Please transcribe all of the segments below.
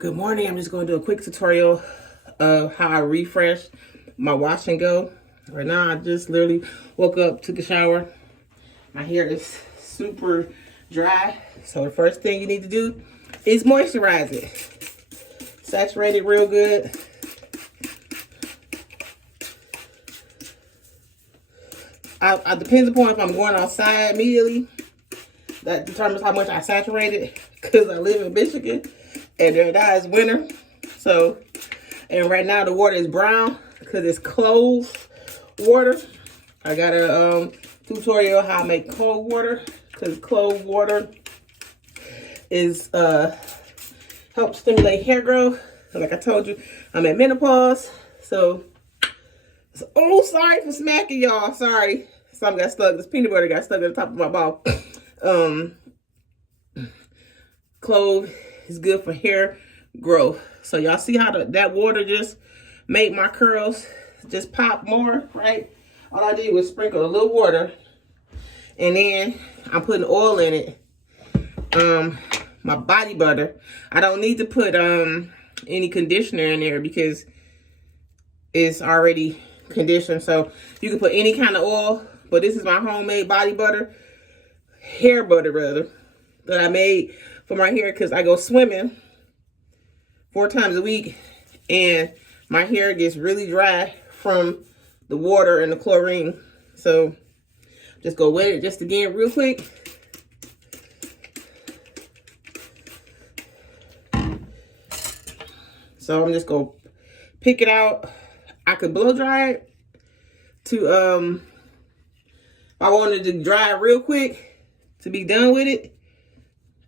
Good morning. I'm just going to do a quick tutorial of how I refresh my wash and go. Right now, I just literally woke up, took a shower. My hair is super dry. So the first thing you need to do is moisturize it. Saturate it real good. It depends upon if I'm going outside immediately. That determines how much I saturate it because I live in Michigan. And now it's winter, so, and right now the water is brown because it's closed water. I got a tutorial how I make cold water because cold water is helps stimulate hair growth. Like I told you, I'm at menopause, so sorry for smacking y'all. Sorry, something got stuck. This peanut butter got stuck at the top of my mouth. Clove is good for hair growth. So y'all see how that water just made my curls just pop more, right? All I did was sprinkle a little water, and then I'm putting oil in it. My body butter. I don't need to put any conditioner in there because it's already conditioned. So you can put any kind of oil, but this is my homemade body butter, hair butter rather, that I made for my hair because I go swimming 4 times a week and my hair gets really dry from the water and the chlorine. So just go wet it just again real quick. So I'm just gonna pick it out. I could blow dry it to if I wanted to dry it real quick to be done with it.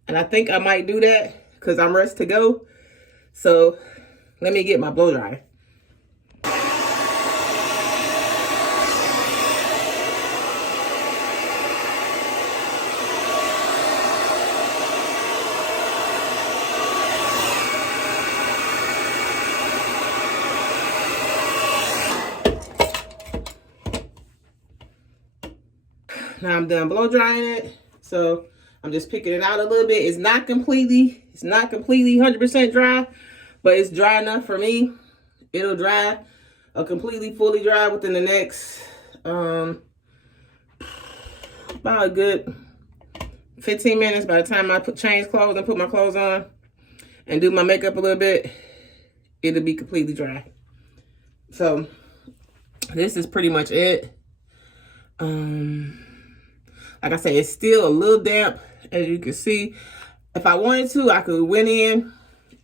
And I think I might do that because I'm ready to go. So let me get my blow dryer. Now I'm done blow drying it. So I'm just picking it out a little bit. It's not completely 100% dry, but it's dry enough for me. It'll dry completely fully dry within the next about a good 15 minutes. By the time I change clothes and put my clothes on and do my makeup a little bit, it'll be completely dry. So this is pretty much it. Like I said, it's still a little damp, as you can see. If I wanted to, I could went in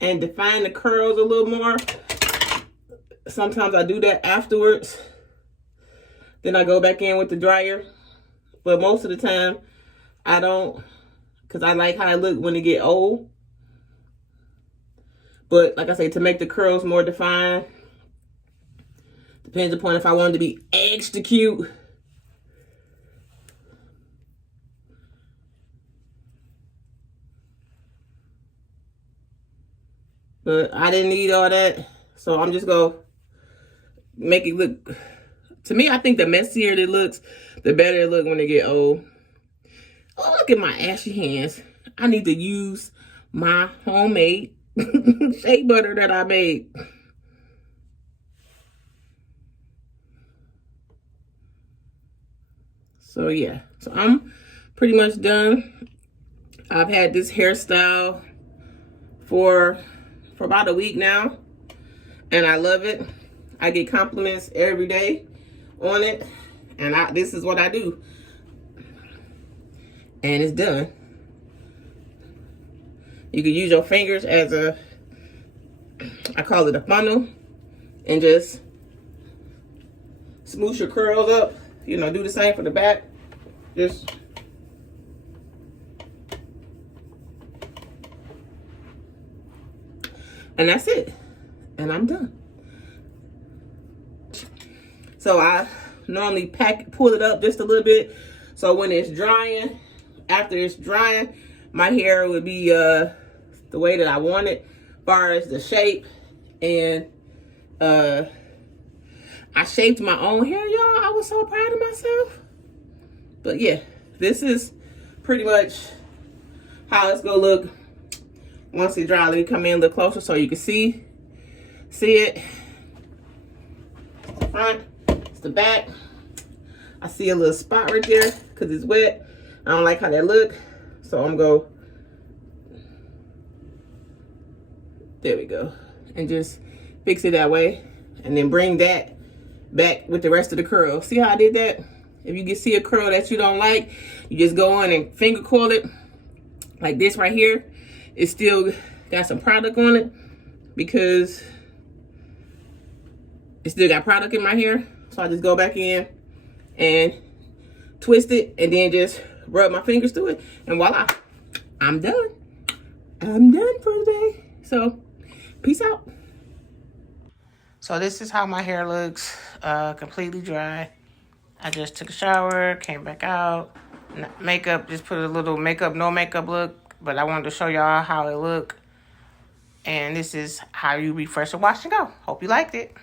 and define the curls a little more. Sometimes I do that afterwards. Then I go back in with the dryer. But most of the time, I don't, because I like how I look when it get old. But like I say, to make the curls more defined, depends upon if I wanted to be extra cute. But I didn't need all that. So I'm just going to make it look, to me, I think the messier it looks, the better it look when they get old. Oh, look at my ashy hands. I need to use my homemade shea butter that I made. So yeah, so I'm pretty much done. I've had this hairstyle for about a week now, and I love it. I get compliments every day on it, and this is what I do. And it's done. You can use your fingers as I call it a funnel, and just smoosh your curls up. You know, do the same for the back. Just and that's it. And I'm done. So I normally pull it up just a little bit. So when it's drying, after it's drying, my hair would be the way that I want it, as far as the shape. And I shaped my own hair, y'all. I was so proud of myself. But yeah, this is pretty much how it's gonna look Once it dry, let me come in a little closer so you can see it. It's the front, it's the back. I see a little spot right there because it's wet. I don't like how that look, so I'm gonna go, there we go, and just fix it that way, and then bring that back with the rest of the curl. See how I did that? If you can see a curl that you don't like, you just go on and finger coil it like this right here. It's still got some product on it because it still got product in my hair. So I just go back in and twist it and then just rub my fingers through it, and voila, I'm done. I'm done for the day. So peace out. So this is how my hair looks, completely dry. I just took a shower, came back out. Makeup, just put a little makeup, no makeup look, but I wanted to show y'all how it look. And this is how you refresh and wash and go. Hope you liked it.